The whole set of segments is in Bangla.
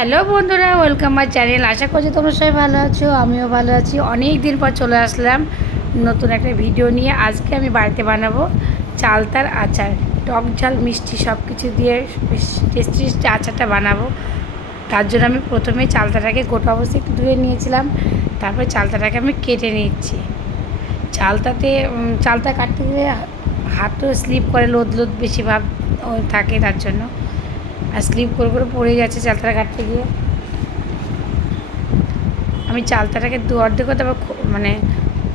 হ্যালো বন্ধুরা ওয়েলকাম মাই চ্যানেল আশা করছি তোমরা সবাই ভালো আছো, আমিও ভালো আছি। অনেক দিন পর চলে আসলাম নতুন একটা ভিডিও নিয়ে। আজকে আমি বাড়িতে বানাবো চালতার আচার। টক ঝাল, মিষ্টি সব কিছু দিয়ে টেস্টি টেস্টি আচারটা বানাবো। তার জন্য আমি প্রথমে চালতাটাকে গোটা অবস্থায় একটু ধুয়ে নিয়েছিলাম। তারপরে চালতাটাকে আমি কেটে নিচ্ছি। চালতাতে চালতা কাটতে গেলে হাতও স্লিপ করে, লোদ লোদ বেশি ভাব ও থাকে তার জন্য। আর স্লিপ করে করে পড়ে যাচ্ছে চালতাটা কাটতে গিয়ে আমি চালতাটাকে দু অর্ধেক খো- মানে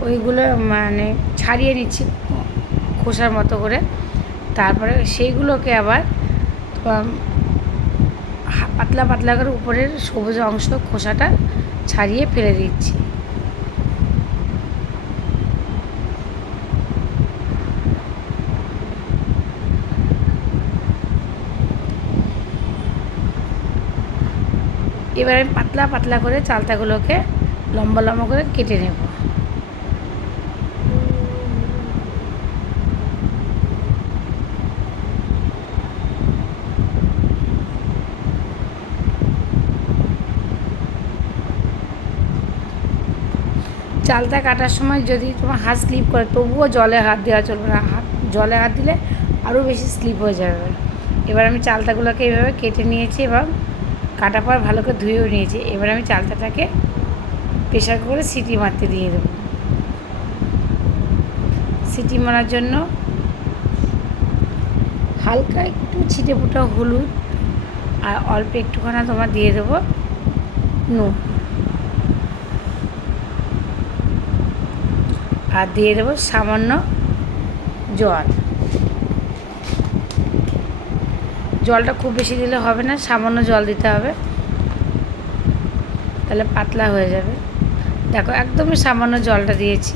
ওইগুলো মানে ছাড়িয়ে নিচ্ছি খোসার মতো করে। তারপরে সেইগুলোকে আবার পাতলা পাতলা করে উপরের সবুজ অংশ খোসাটা ছাড়িয়ে ফেলে দিচ্ছি। এবার আমি পাতলা পাতলা করে চালতাগুলোকে লম্বা লম্বা করে কেটে নেব। চালতা কাটার সময় যদি তোমার হাত স্লিপ করে, তবুও জলে হাত দেওয়া চলবে না। হাত, জলে হাত দিলে আরও বেশি স্লিপ হয়ে যাবে। এবার আমি চালতাগুলোকে এইভাবে কেটে নিয়েছি এবং কাটার পর ভালো করে ধুয়েও নিয়েছি। এবার আমি চালতাটাকে প্রেশার করে সিটি মারতে দিয়ে দেবো। সিটি মারার জন্য হালকা একটু ছিটে ফুটা হলুদ আর অল্প একটুখানা তোমার দিয়ে দেবো নুন। আর দিয়ে দেবো সামান্য জল। জলটা খুব বেশি দিলে হবে না, সামান্য জল দিতে হবে। তাহলে পাতলা হয়ে যাবে। দেখো, একদমই সামান্য জলটা দিয়েছি।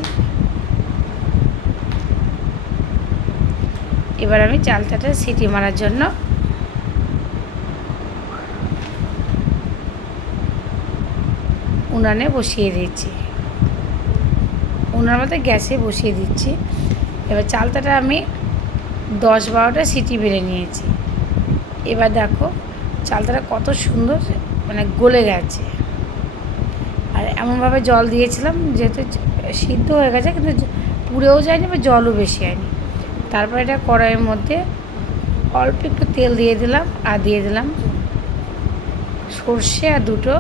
এবার আমি চালটাটা সিটি মারার জন্য উনানে বসিয়ে দিচ্ছি উনার মধ্যে গ্যাসে বসিয়ে দিচ্ছি। এবার চালতাটা আমি দশ বারোটা সিটি বেড়ে নিয়েছি। এবার দেখো চালতাটা কত সুন্দর মানে গলে গেছে। আর এমনভাবে জল দিয়েছিলাম, যেহেতু সিদ্ধ হয়ে গেছে, কিন্তু পুড়েও যায়নি বা জলও বেশি হয়নি। তারপর এটা কড়াইয়ের মধ্যে অল্প একটু তেল দিয়ে দিলাম, আর দিয়ে দিলাম সর্ষে আর দুটো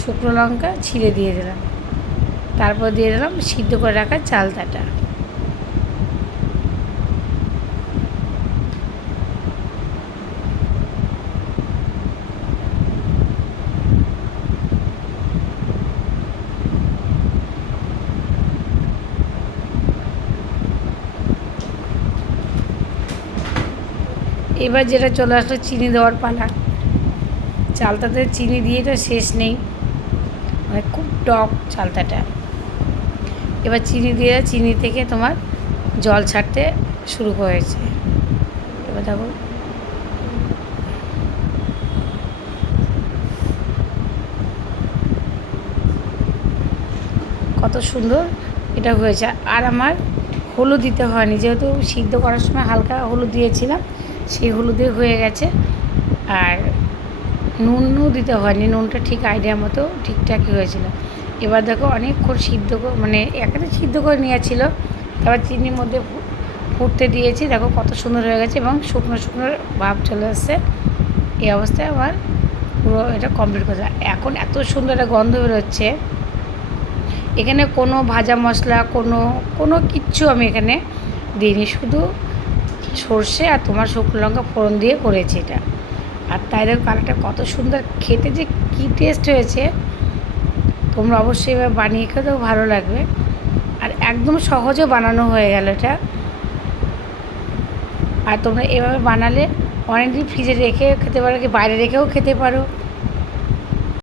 শুকনো লঙ্কা ছিঁড়ে দিয়ে দিলাম। তারপর দিয়ে দিলাম সিদ্ধ করে রাখা চালতাটা এবার যেটা চলে আসলো চিনি দেওয়ার পালা। চালতাতে চিনি দিয়ে এটা শেষ নেই। মানে খুব টক চালতাটা এবার চিনি দিয়ে চিনি থেকে তোমার জল ছাড়তে শুরু হয়েছে এবার দেখো। কত সুন্দর এটা হয়েছে। আর আমার হলুদ দিতে হয়নি, যেহেতু সিদ্ধ করার সময় হালকা হলুদ দিয়েছিলাম। সেই হলুদে হয়ে গেছে। আর নুনও দিতে হয়নি, নুনটা ঠিক আইডিয়া মতো ঠিকঠাকই হয়েছিল। এবার দেখো অনেকক্ষণ সিদ্ধ মানে এখানে সিদ্ধ করে নিয়েছিল, তারপর চিনির মধ্যে ফুটতে দিয়েছি। দেখো কত সুন্দর হয়ে গেছে এবং শুকনো শুকনো ভাব চলে আসছে এই অবস্থায় আমার পুরো এটা কমপ্লিট করে। এখন এত সুন্দর একটা গন্ধ বেরোচ্ছে। এখানে কোনো ভাজা মশলা, কোনো কোনো কিচ্ছু আমি এখানে দিইনি। শুধু সর্ষে আর তোমার শুকনো লঙ্কা ফোড়ন দিয়ে করেছি এটা। আর তাই দেখো কালারটা কত সুন্দর, খেতে যে কি টেস্ট হয়েছে, তোমরা অবশ্যই এবার বানিয়ে খেতেও ভালো লাগবে। আর একদম সহজে বানানো হয়ে গেল এটা। আর তোমরা এভাবে বানালে অনেকদিন ফ্রিজে রেখে খেতে পারো কি বাইরে রেখেও খেতে পারো।